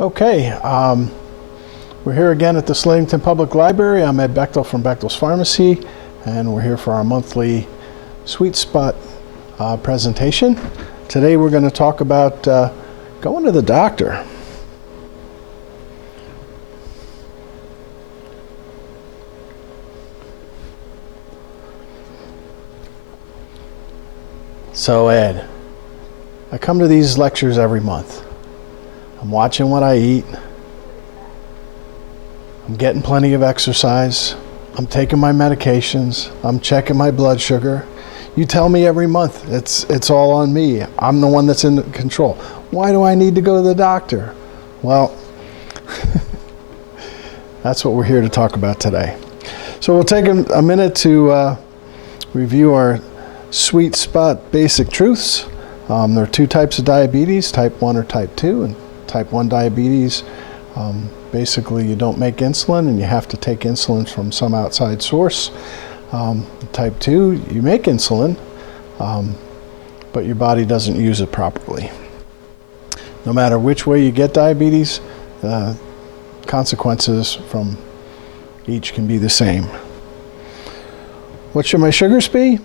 Okay, we're here again at the Slatington Public Library. I'm Ed Bechtel from Bechtel's Pharmacy, and we're here for our monthly Sweet Spot presentation. Today we're going to talk about going to the doctor. So Ed, I come to these lectures every month. I'm watching what I eat. I'm getting plenty of exercise. I'm taking my medications. I'm checking my blood sugar. You tell me every month it's all on me. I'm the one that's in control. Why do I need to go to the doctor? Well, that's what we're here to talk about today. So we'll take a minute to review our Sweet Spot basic truths. There are two types of diabetes, type 1 or type 2, and type 1 diabetes, basically you don't make insulin and you have to take insulin from some outside source. Type 2, you make insulin, but your body doesn't use it properly. No matter which way you get diabetes, the consequences from each can be the same. What should my sugars be?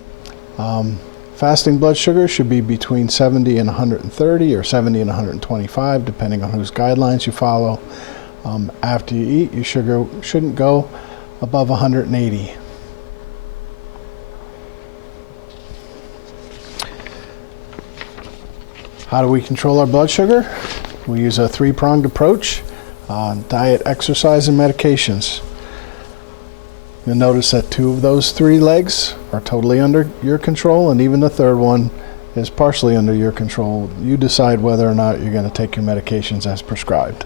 Fasting blood sugar should be between 70 and 130 or 70 and 125, depending on whose guidelines you follow. After you eat, your sugar shouldn't go above 180. How do we control our blood sugar? We use a three-pronged approach: diet, exercise, and medications. You'll notice that two of those three legs are totally under your control, and even the third one is partially under your control. You decide whether or not you're going to take your medications as prescribed.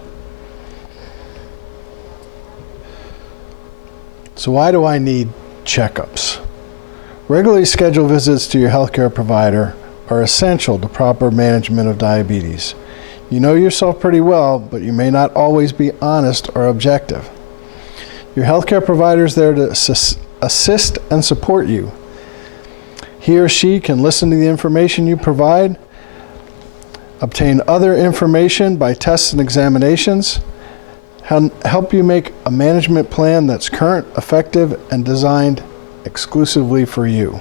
So why do I need checkups? Regularly scheduled visits to your healthcare provider are essential to proper management of diabetes. You know yourself pretty well, but you may not always be honest or objective. Your healthcare provider is there to assist and support you. He or she can listen to the information you provide, obtain other information by tests and examinations, help you make a management plan that's current, effective, and designed exclusively for you.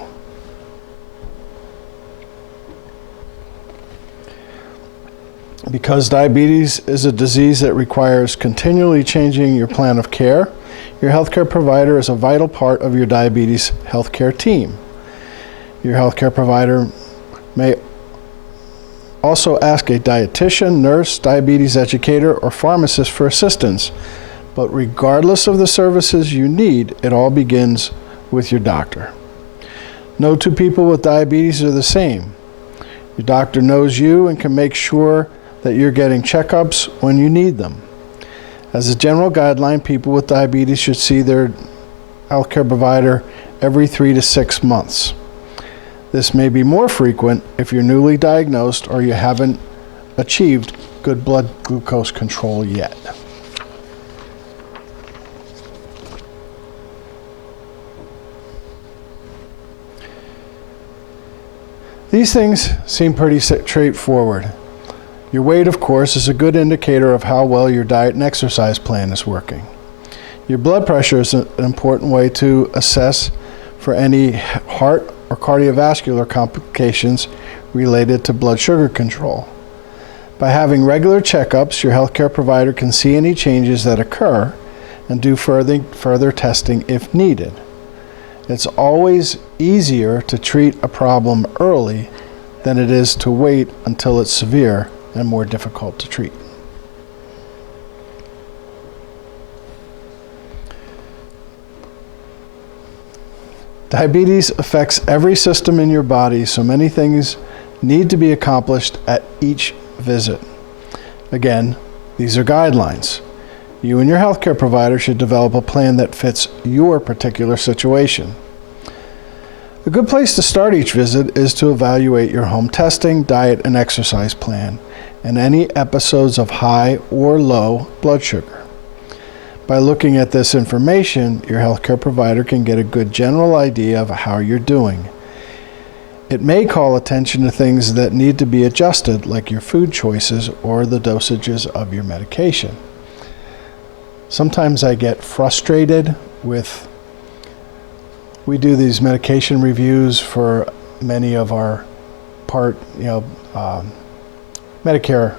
Because diabetes is a disease that requires continually changing your plan of care, your healthcare provider is a vital part of your diabetes healthcare team. Your healthcare provider may also ask a dietitian, nurse, diabetes educator, or pharmacist for assistance. But regardless of the services you need, it all begins with your doctor. No two people with diabetes are the same. Your doctor knows you and can make sure that you're getting checkups when you need them. As a general guideline, people with diabetes should see their healthcare provider every 3 to 6 months. This may be more frequent if you're newly diagnosed or you haven't achieved good blood glucose control yet. These things seem pretty straightforward. Your weight, of course, is a good indicator of how well your diet and exercise plan is working. Your blood pressure is an important way to assess for any heart or cardiovascular complications related to blood sugar control. By having regular checkups, your healthcare provider can see any changes that occur and do further testing if needed. It's always easier to treat a problem early than it is to wait until it's severe and more difficult to treat. Diabetes affects every system in your body, so many things need to be accomplished at each visit. Again, these are guidelines. You and your healthcare provider should develop a plan that fits your particular situation. A good place to start each visit is to evaluate your home testing, diet, and exercise plan, and any episodes of high or low blood sugar. By looking at this information, your healthcare provider can get a good general idea of how you're doing. It may call attention to things that need to be adjusted, like your food choices or the dosages of your medication. Sometimes I get frustrated with, we do these medication reviews for many of our Medicare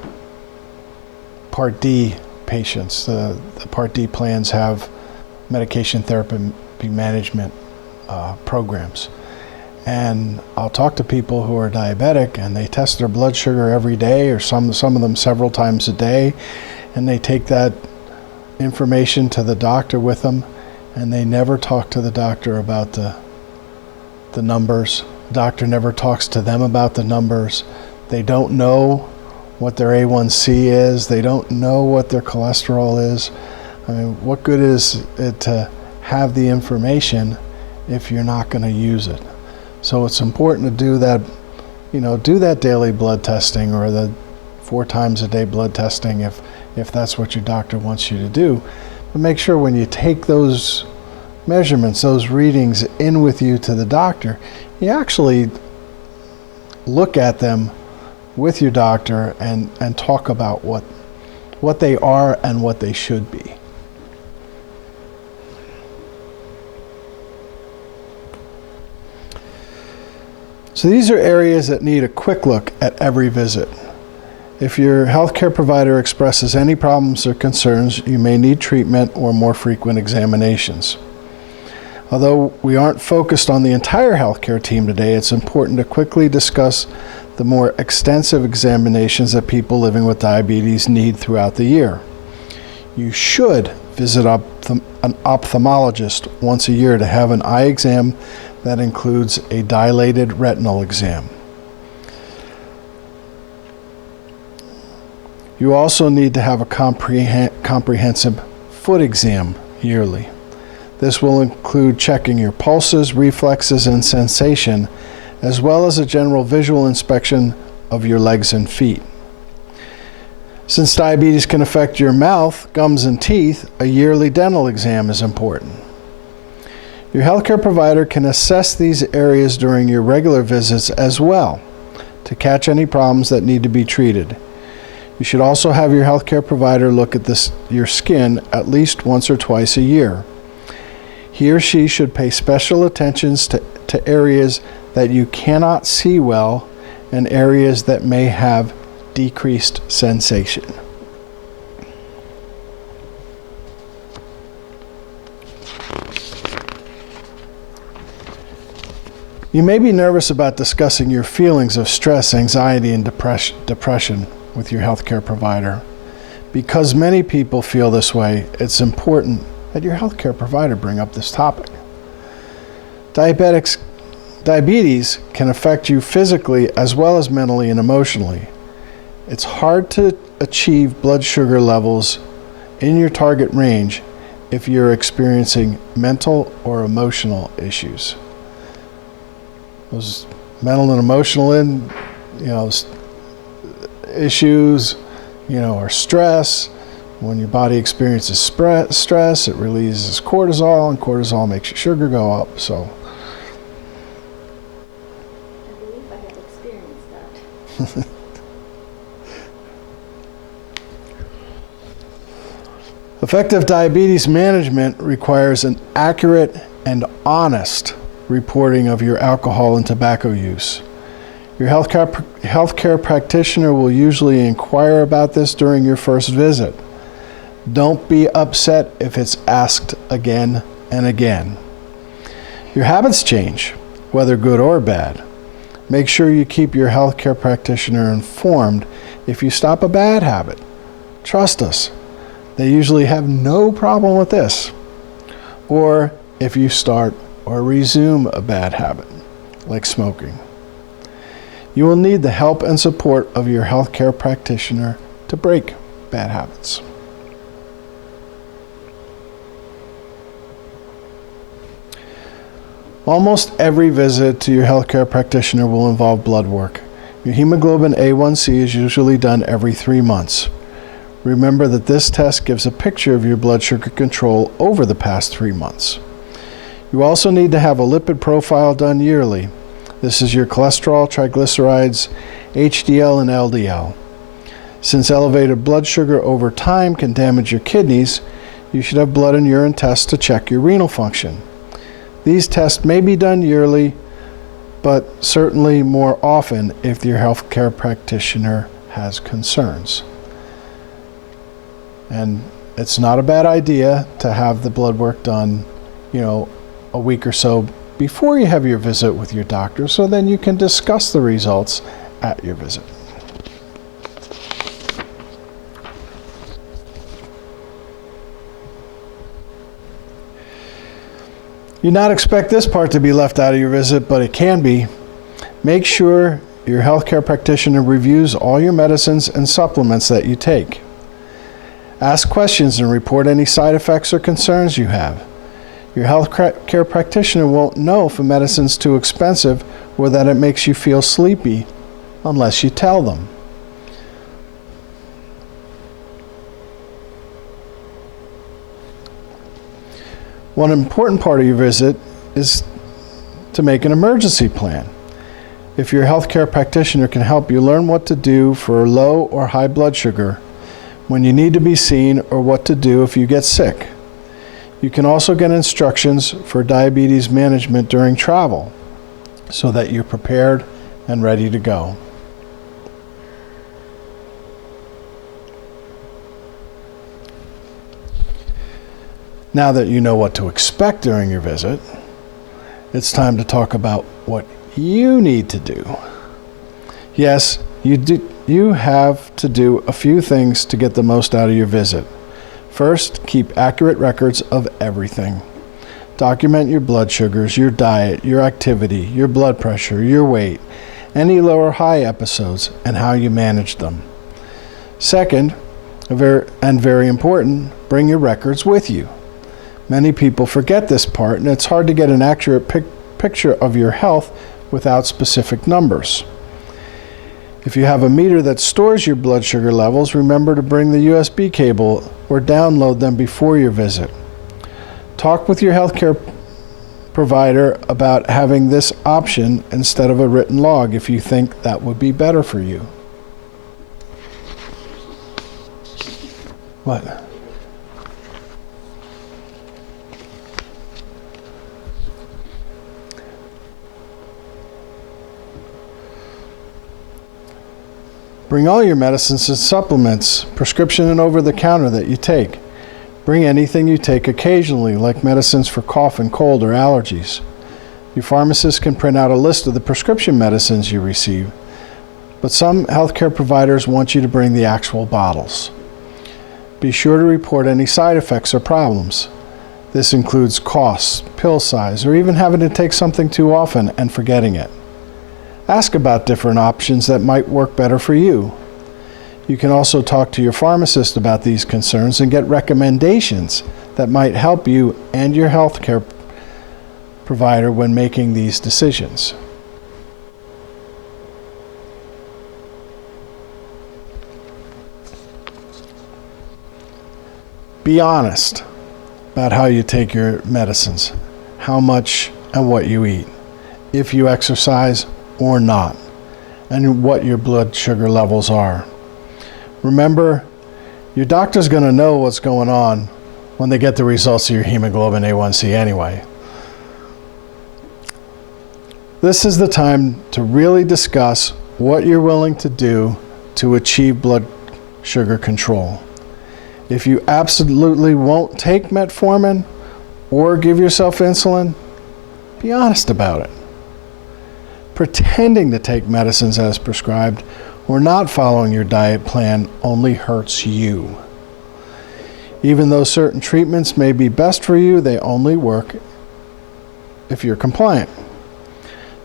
Part D patients. The Part D plans have medication therapy management programs. And I'll talk to people who are diabetic and they test their blood sugar every day, or some of them several times a day, and they take that information to the doctor with them, and they never talk to the doctor about the numbers. The doctor never talks to them about the numbers. They don't know what their A1C is. They don't know what their cholesterol is. I mean, what good is it to have the information if you're not going to use it? So it's important to do that, do that daily blood testing, or the 4 times a day blood testing if that's what your doctor wants you to do. But make sure when you take those measurements, those readings in with you to the doctor, you actually look at them with your doctor and talk about what they are and what they should be. So these are areas that need a quick look at every visit. If your healthcare provider expresses any problems or concerns, you may need treatment or more frequent examinations. Although we aren't focused on the entire healthcare team today, it's important to quickly discuss the more extensive examinations that people living with diabetes need throughout the year. You should visit an ophthalmologist once a year to have an eye exam that includes a dilated retinal exam. You also need to have a comprehensive foot exam yearly. This will include checking your pulses, reflexes, and sensation, as well as a general visual inspection of your legs and feet. Since diabetes can affect your mouth, gums, and teeth, a yearly dental exam is important. Your healthcare provider can assess these areas during your regular visits as well to catch any problems that need to be treated. You should also have your healthcare provider look at your skin at least once or twice a year. He or she should pay special attention to areas that you cannot see well and areas that may have decreased sensation. You may be nervous about discussing your feelings of stress, anxiety, and depression with your healthcare provider. Because many people feel this way, it's important that your healthcare provider bring up this topic. Diabetes can affect you physically as well as mentally and emotionally. It's hard to achieve blood sugar levels in your target range if you're experiencing mental or emotional issues. Those mental and emotional issues, or stress. When your body experiences stress, it releases cortisol, and cortisol makes your sugar go up. So, I believe I have experienced that. Effective diabetes management requires an accurate and honest reporting of your alcohol and tobacco use. Your healthcare practitioner will usually inquire about this during your first visit. Don't be upset if it's asked again and again. Your habits change, whether good or bad. Make sure you keep your healthcare practitioner informed if you stop a bad habit. Trust us, they usually have no problem with this. Or if you start or resume a bad habit, like smoking. You will need the help and support of your healthcare practitioner to break bad habits. Almost every visit to your healthcare practitioner will involve blood work. Your hemoglobin A1C is usually done every 3 months. Remember that this test gives a picture of your blood sugar control over the past 3 months. You also need to have a lipid profile done yearly. This is your cholesterol, triglycerides, HDL, and LDL. Since elevated blood sugar over time can damage your kidneys, you should have blood and urine tests to check your renal function. These tests may be done yearly, but certainly more often if your healthcare practitioner has concerns. And it's not a bad idea to have the blood work done, a week or so before you have your visit with your doctor, so then you can discuss the results at your visit. You not expect this part to be left out of your visit, but it can be. Make sure your healthcare practitioner reviews all your medicines and supplements that you take. Ask questions and report any side effects or concerns you have. Your healthcare practitioner won't know if a medicine's too expensive or that it makes you feel sleepy unless you tell them. One important part of your visit is to make an emergency plan. If your healthcare practitioner can help you learn what to do for low or high blood sugar, when you need to be seen, or what to do if you get sick. You can also get instructions for diabetes management during travel so that you're prepared and ready to go. Now that you know what to expect during your visit, it's time to talk about what you need to do. Yes, you have to do a few things to get the most out of your visit. First, keep accurate records of everything. Document your blood sugars, your diet, your activity, your blood pressure, your weight, any low or high episodes, and how you manage them. Second, and very important, bring your records with you. Many people forget this part, and it's hard to get an accurate picture of your health without specific numbers. If you have a meter that stores your blood sugar levels, remember to bring the USB cable or download them before your visit. Talk with your healthcare provider about having this option instead of a written log if you think that would be better for you. What? Bring all your medicines and supplements, prescription and over-the-counter that you take. Bring anything you take occasionally, like medicines for cough and cold or allergies. Your pharmacist can print out a list of the prescription medicines you receive, but some healthcare providers want you to bring the actual bottles. Be sure to report any side effects or problems. This includes costs, pill size, or even having to take something too often and forgetting it. Ask about different options that might work better for you. You can also talk to your pharmacist about these concerns and get recommendations that might help you and your healthcare provider when making these decisions. Be honest about how you take your medicines, how much and what you eat, if you exercise or not, and what your blood sugar levels are. Remember, your doctor's going to know what's going on when they get the results of your hemoglobin A1C anyway. This is the time to really discuss what you're willing to do to achieve blood sugar control. If you absolutely won't take metformin or give yourself insulin, be honest about it. Pretending to take medicines as prescribed or not following your diet plan only hurts you. Even though certain treatments may be best for you, they only work if you're compliant.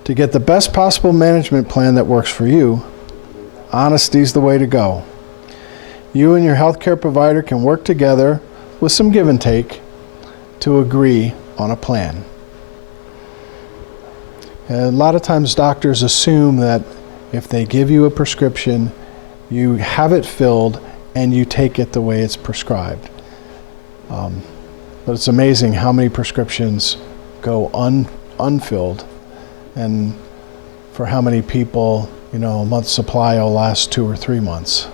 To get the best possible management plan that works for you, honesty is the way to go. You and your healthcare provider can work together with some give and take to agree on a plan. A lot of times doctors assume that if they give you a prescription, you have it filled and you take it the way it's prescribed. But it's amazing how many prescriptions go unfilled, and for how many people, a month's supply will last 2 or 3 months.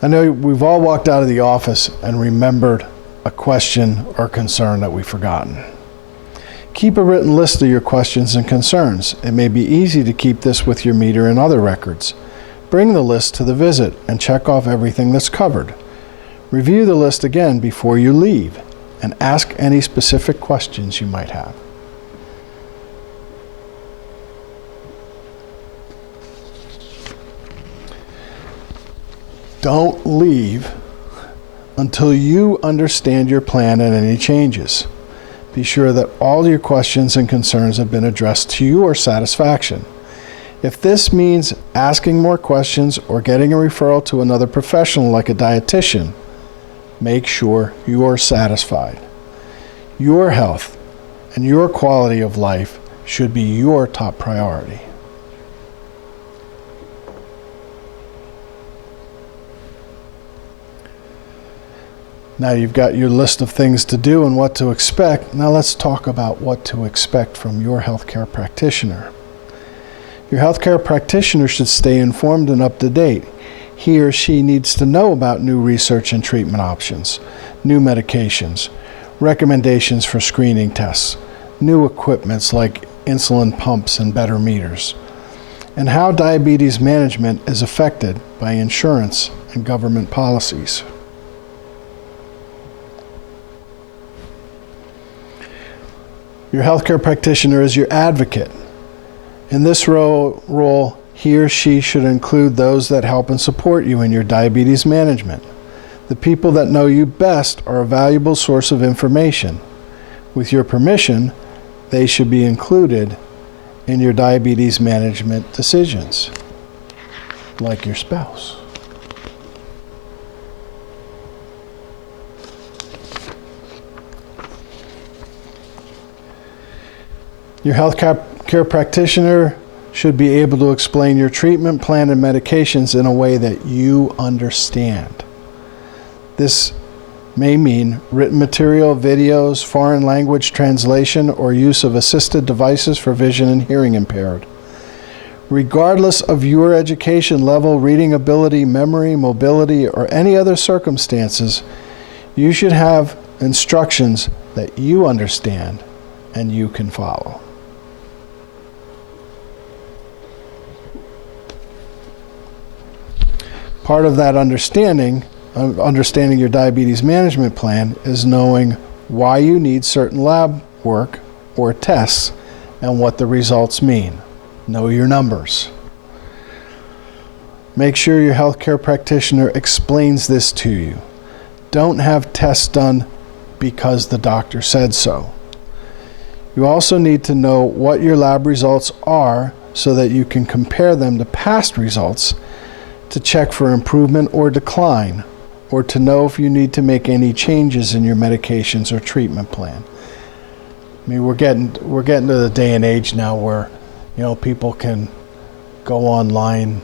I know we've all walked out of the office and remembered a question or concern that we've forgotten. Keep a written list of your questions and concerns. It may be easy to keep this with your meter and other records. Bring the list to the visit and check off everything that's covered. Review the list again before you leave and ask any specific questions you might have. Don't leave until you understand your plan and any changes. Be sure that all your questions and concerns have been addressed to your satisfaction. If this means asking more questions or getting a referral to another professional like a dietitian, make sure you're satisfied. Your health and your quality of life should be your top priority. Now you've got your list of things to do and what to expect. Now let's talk about what to expect from your healthcare practitioner. Your healthcare practitioner should stay informed and up to date. He or she needs to know about new research and treatment options, new medications, recommendations for screening tests, new equipments like insulin pumps and better meters, and how diabetes management is affected by insurance and government policies. Your healthcare practitioner is your advocate. In this role, he or she should include those that help and support you in your diabetes management. The people that know you best are a valuable source of information. With your permission, they should be included in your diabetes management decisions, like your spouse. Your healthcare practitioner should be able to explain your treatment plan and medications in a way that you understand. This may mean written material, videos, foreign language translation, or use of assisted devices for vision and hearing impaired. Regardless of your education level, reading ability, memory, mobility, or any other circumstances, you should have instructions that you understand and you can follow. Part of that understanding your diabetes management plan is knowing why you need certain lab work or tests and what the results mean. Know your numbers. Make sure your healthcare practitioner explains this to you. Don't have tests done because the doctor said so. You also need to know what your lab results are so that you can compare them to past results to check for improvement or decline, or to know if you need to make any changes in your medications or treatment plan. I mean, we're getting to the day and age now where, people can go online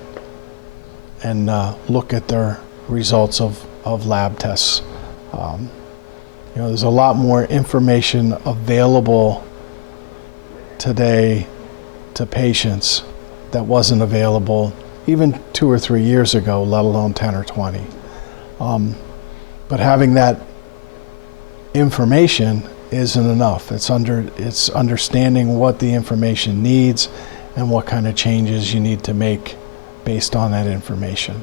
and look at their results of lab tests. There's a lot more information available today to patients that wasn't available even 2 or 3 years ago, let alone 10 or 20. But having that information isn't enough. It's understanding what the information needs and what kind of changes you need to make based on that information.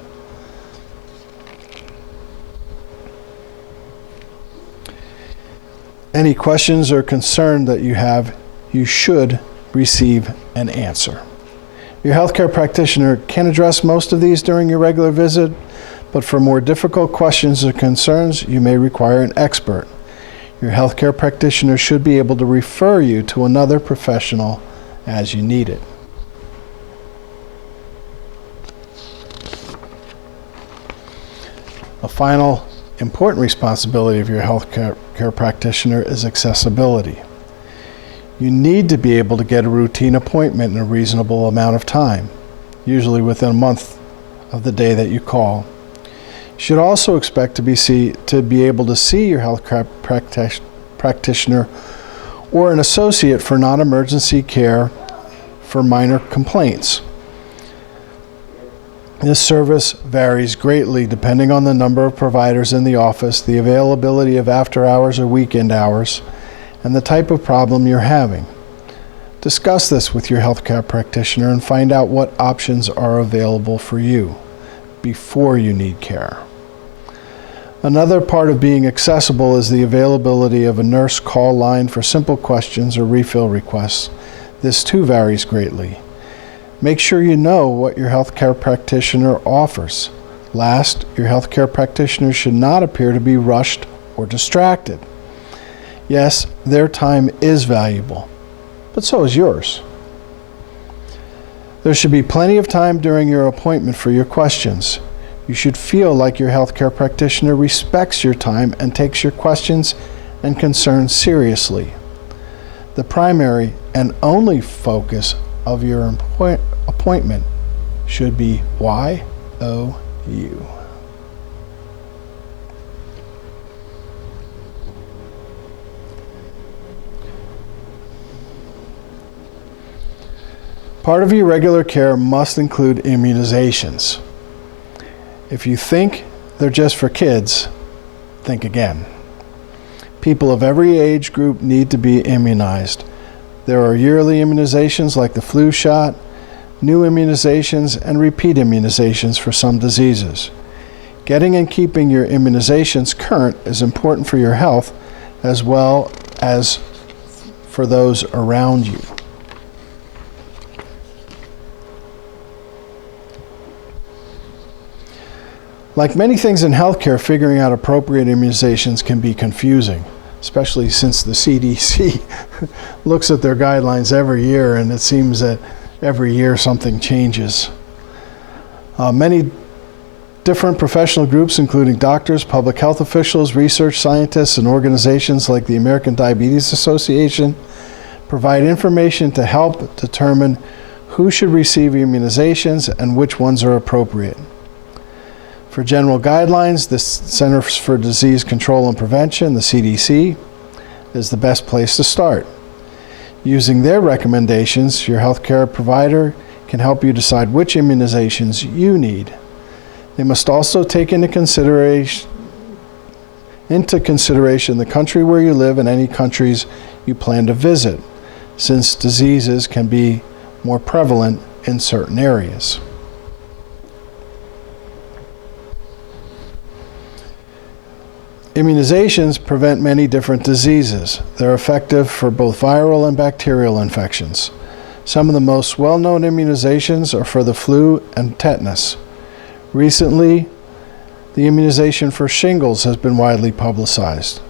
Any questions or concern that you have, you should receive an answer. Your healthcare practitioner can address most of these during your regular visit, but for more difficult questions or concerns, you may require an expert. Your healthcare practitioner should be able to refer you to another professional as you need it. A final important responsibility of your healthcare practitioner is accessibility. You need to be able to get a routine appointment in a reasonable amount of time, usually within a month of the day that you call. You should also expect to be able to see your healthcare practitioner or an associate for non-emergency care for minor complaints. This service varies greatly depending on the number of providers in the office, the availability of after-hours or weekend hours, and the type of problem you're having. Discuss this with your healthcare practitioner and find out what options are available for you before you need care. Another part of being accessible is the availability of a nurse call line for simple questions or refill requests. This too varies greatly. Make sure you know what your healthcare practitioner offers. Last, your healthcare practitioner should not appear to be rushed or distracted. Yes, their time is valuable, but so is yours. There should be plenty of time during your appointment for your questions. You should feel like your healthcare practitioner respects your time and takes your questions and concerns seriously. The primary and only focus of your appointment should be YOU. Part of your regular care must include immunizations. If you think they're just for kids, think again. People of every age group need to be immunized. There are yearly immunizations like the flu shot, new immunizations, and repeat immunizations for some diseases. Getting and keeping your immunizations current is important for your health as well as for those around you. Like many things in healthcare, figuring out appropriate immunizations can be confusing, especially since the CDC looks at their guidelines every year, and it seems that every year something changes. Many different professional groups, including doctors, public health officials, research scientists, and organizations like the American Diabetes Association, provide information to help determine who should receive immunizations and which ones are appropriate. For general guidelines, the Centers for Disease Control and Prevention, the CDC, is the best place to start. Using their recommendations, your healthcare provider can help you decide which immunizations you need. They must also take into consideration the country where you live and any countries you plan to visit, since diseases can be more prevalent in certain areas. Immunizations prevent many different diseases. They're effective for both viral and bacterial infections. Some of the most well-known immunizations are for the flu and tetanus. Recently, the immunization for shingles has been widely publicized.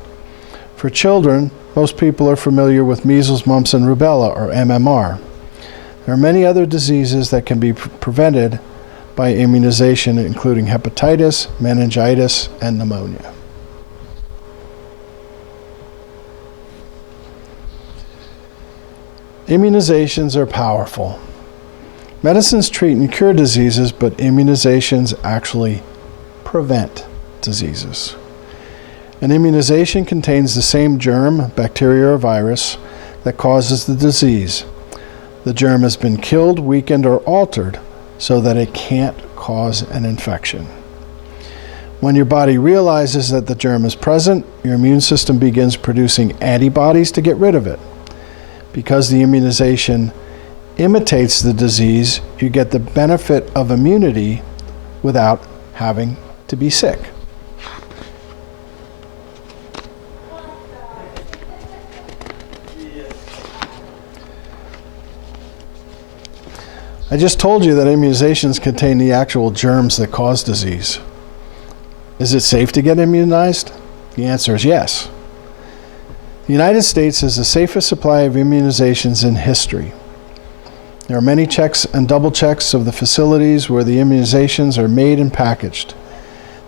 For children, most people are familiar with measles, mumps, and rubella, or MMR. There are many other diseases that can be prevented by immunization, including hepatitis, meningitis, and pneumonia. Immunizations are powerful. Medicines treat and cure diseases, but immunizations actually prevent diseases. An immunization contains the same germ, bacteria, or virus that causes the disease. The germ has been killed, weakened, or altered so that it can't cause an infection. When your body realizes that the germ is present, your immune system begins producing antibodies to get rid of it. Because the immunization imitates the disease, you get the benefit of immunity without having to be sick. I just told you that immunizations contain the actual germs that cause disease. Is it safe to get immunized? The answer is yes. The United States has the safest supply of immunizations in history. There are many checks and double checks of the facilities where the immunizations are made and packaged.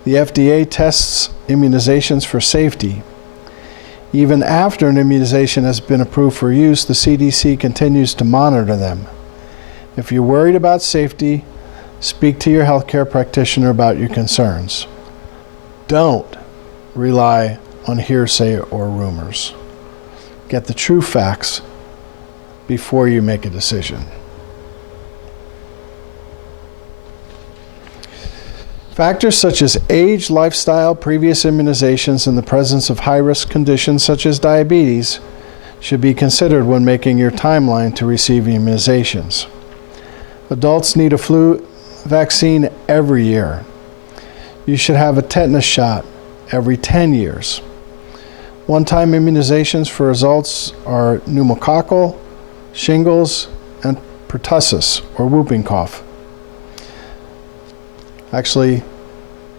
The FDA tests immunizations for safety. Even after an immunization has been approved for use, the CDC continues to monitor them. If you're worried about safety, speak to your healthcare practitioner about your concerns. Don't rely on hearsay or rumors. Get the true facts before you make a decision. Factors such as age, lifestyle, previous immunizations, and the presence of high-risk conditions such as diabetes should be considered when making your timeline to receive immunizations. Adults need a flu vaccine every year. You should have a tetanus shot every 10 years. One-time immunizations for adults are pneumococcal, shingles, and pertussis, or whooping cough. Actually,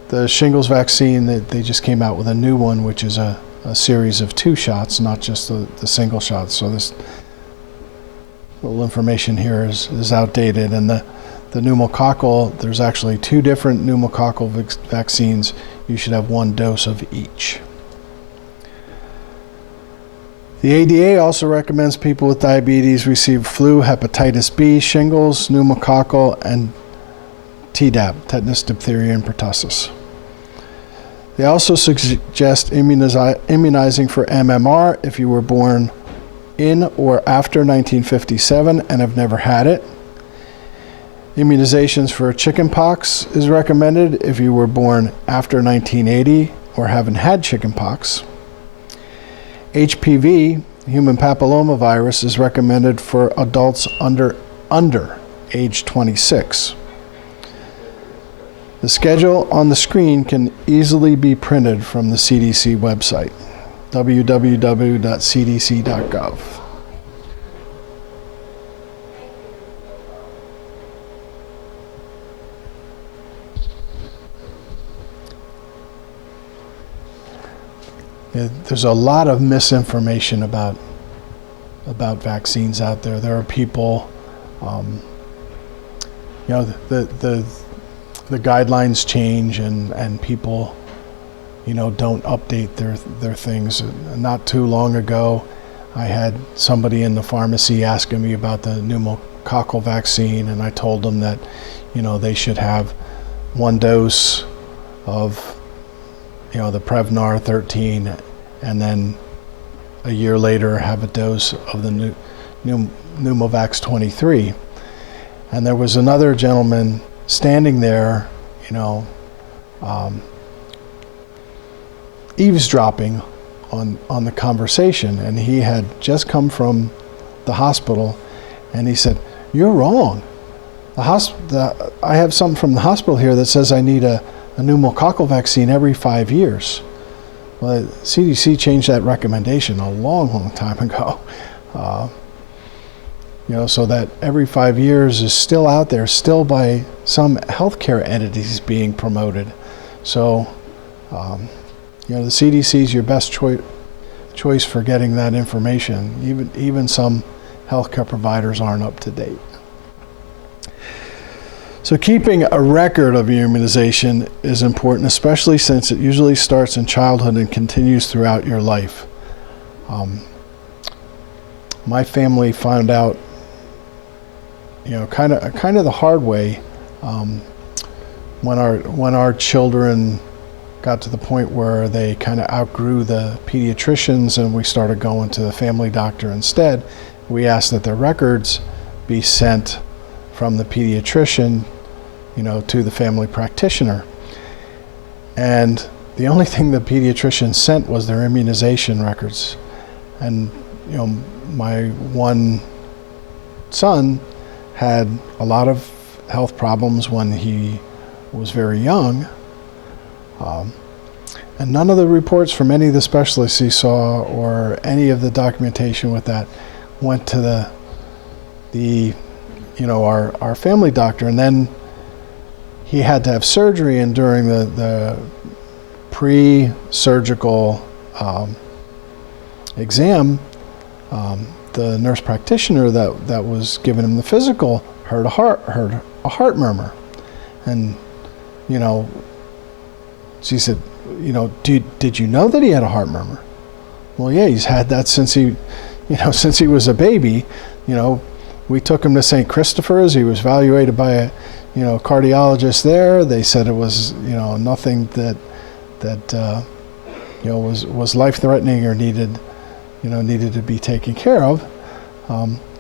the shingles vaccine, they just came out with a new one, which is a series of 2 shots, not just the single shots. So this little information here is outdated. And the pneumococcal, there's actually 2 different pneumococcal vaccines. You should have 1 dose of each. The ADA also recommends people with diabetes receive flu, hepatitis B, shingles, pneumococcal, and Tdap, tetanus, diphtheria, and pertussis. They also suggest immunizing for MMR if you were born in or after 1957 and have never had it. Immunizations for chickenpox is recommended if you were born after 1980 or haven't had chickenpox. HPV, human papillomavirus, is recommended for adults under age 26. The schedule on the screen can easily be printed from the CDC website, www.cdc.gov. There's a lot of misinformation about vaccines out there. There are people, the guidelines change and people, don't update their things. Not too long ago, I had somebody in the pharmacy asking me about the pneumococcal vaccine, and I told them that, they should have 1 dose of the Prevnar 13, and then a year later have a dose of the Pneumovax 23. And there was another gentleman standing there, eavesdropping on the conversation, and he had just come from the hospital, and he said, "You're wrong. I have something from the hospital here that says I need a pneumococcal vaccine every 5 years." Well, the CDC changed that recommendation a long time ago. So that every 5 years is still out there, still by some healthcare entities being promoted. So, the CDC is your best choice for getting that information. Even some healthcare providers aren't up to date. So keeping a record of your immunization is important, especially since it usually starts in childhood and continues throughout your life. My family found out, kind of the hard way, when our children got to the point where they kind of outgrew the pediatricians and we started going to the family doctor instead. We asked that their records be sent from the pediatrician, to the family practitioner. And the only thing the pediatrician sent was their immunization records. And, my one son had a lot of health problems when he was very young. And none of the reports from any of the specialists he saw or any of the documentation with that went to our family doctor. And then he had to have surgery, and during the pre-surgical exam, the nurse practitioner that was giving him the physical heard a heart murmur. And she said, did you know that he had a heart murmur? Well, yeah, he's had that since he was a baby. We took him to St. Christopher's. He was evaluated by a cardiologist there. They said it was nothing that that was life-threatening or needed to be taken care of,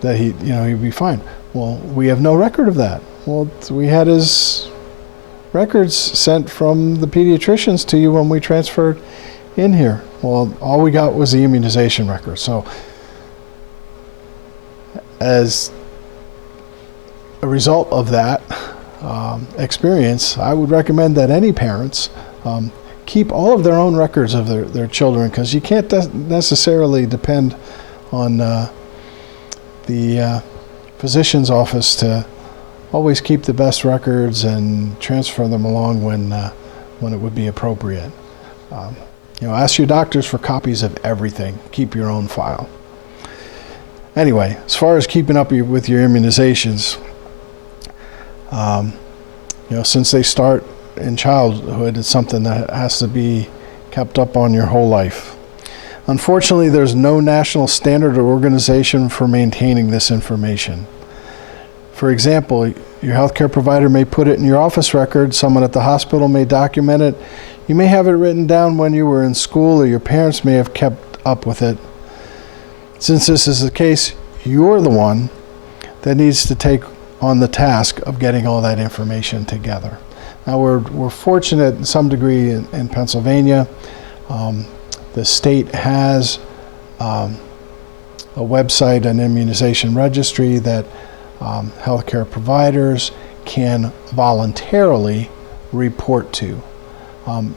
that he'd be fine. Well, we have no record of that. Well, we had his records sent from the pediatricians to you when we transferred in here. Well, all we got was the immunization record. So as a result of that experience, I would recommend that any parents keep all of their own records of their children, because you can't necessarily depend on the physician's office to always keep the best records and transfer them along when it would be appropriate. Ask your doctors for copies of everything. Keep your own file. Anyway, as far as keeping up with your immunizations, since they start in childhood, it's something that has to be kept up on your whole life. Unfortunately, there's no national standard or organization for maintaining this information. For example, your healthcare provider may put it in your office record, someone at the hospital may document it, you may have it written down when you were in school, or your parents may have kept up with it. Since this is the case, you're the one that needs to take on the task of getting all that information together. Now, we're fortunate in some degree in Pennsylvania. The state has a website, an immunization registry that healthcare providers can voluntarily report to.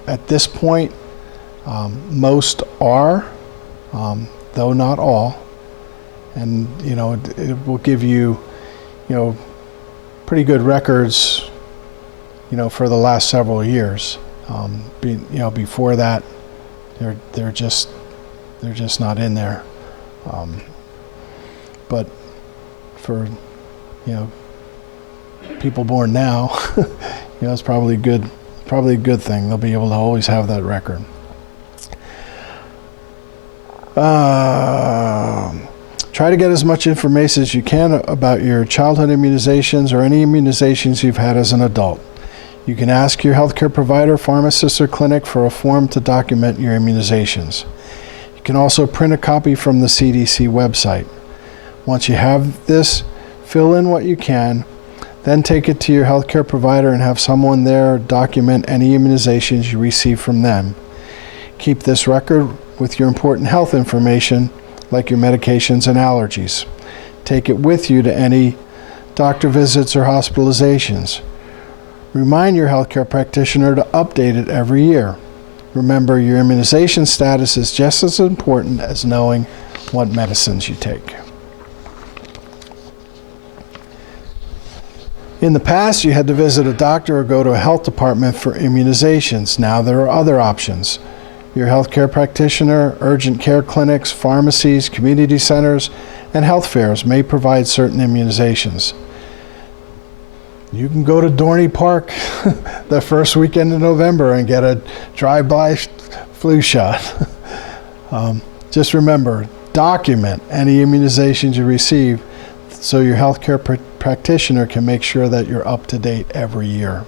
At this point, most are, though not all, and it will give you, pretty good records, for the last several years. Before that, they're just not in there. But for people born now, it's probably a good thing. They'll be able to always have that record. Try to get as much information as you can about your childhood immunizations or any immunizations you've had as an adult. You can ask your healthcare provider, pharmacist, or clinic for a form to document your immunizations. You can also print a copy from the CDC website. Once you have this, fill in what you can, then take it to your healthcare provider and have someone there document any immunizations you receive from them. Keep this record with your important health information, like your medications and allergies. Take it with you to any doctor visits or hospitalizations. Remind your healthcare practitioner to update it every year. Remember, your immunization status is just as important as knowing what medicines you take. In the past, you had to visit a doctor or go to a health department for immunizations. Now there are other options. Your healthcare practitioner, urgent care clinics, pharmacies, community centers, and health fairs may provide certain immunizations. You can go to Dorney Park the first weekend in November and get a drive-by flu shot. Just remember, document any immunizations you receive so your healthcare practitioner can make sure that you're up to date every year.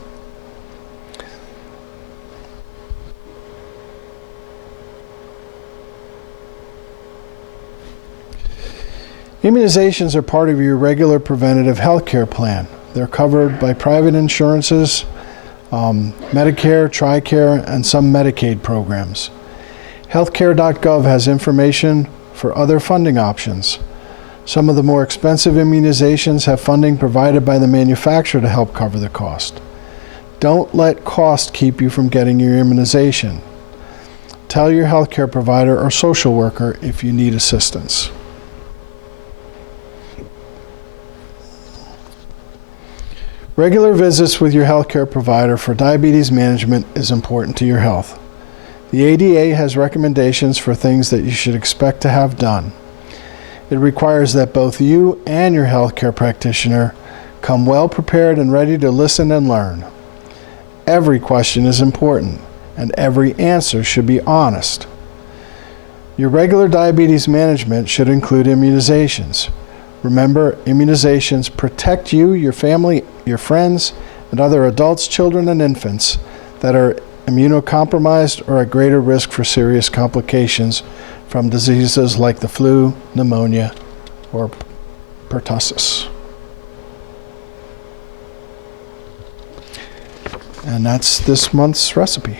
Immunizations are part of your regular preventative health care plan. They're covered by private insurances, Medicare, TRICARE, and some Medicaid programs. Healthcare.gov has information for other funding options. Some of the more expensive immunizations have funding provided by the manufacturer to help cover the cost. Don't let cost keep you from getting your immunization. Tell your healthcare provider or social worker if you need assistance. Regular visits with your healthcare provider for diabetes management is important to your health. The ADA has recommendations for things that you should expect to have done. It requires that both you and your healthcare practitioner come well prepared and ready to listen and learn. Every question is important, and every answer should be honest. Your regular diabetes management should include immunizations. Remember, immunizations protect you, your family, your friends, and other adults, children, and infants that are immunocompromised, or at greater risk for serious complications from diseases like the flu, pneumonia, or pertussis. And that's this month's recipe.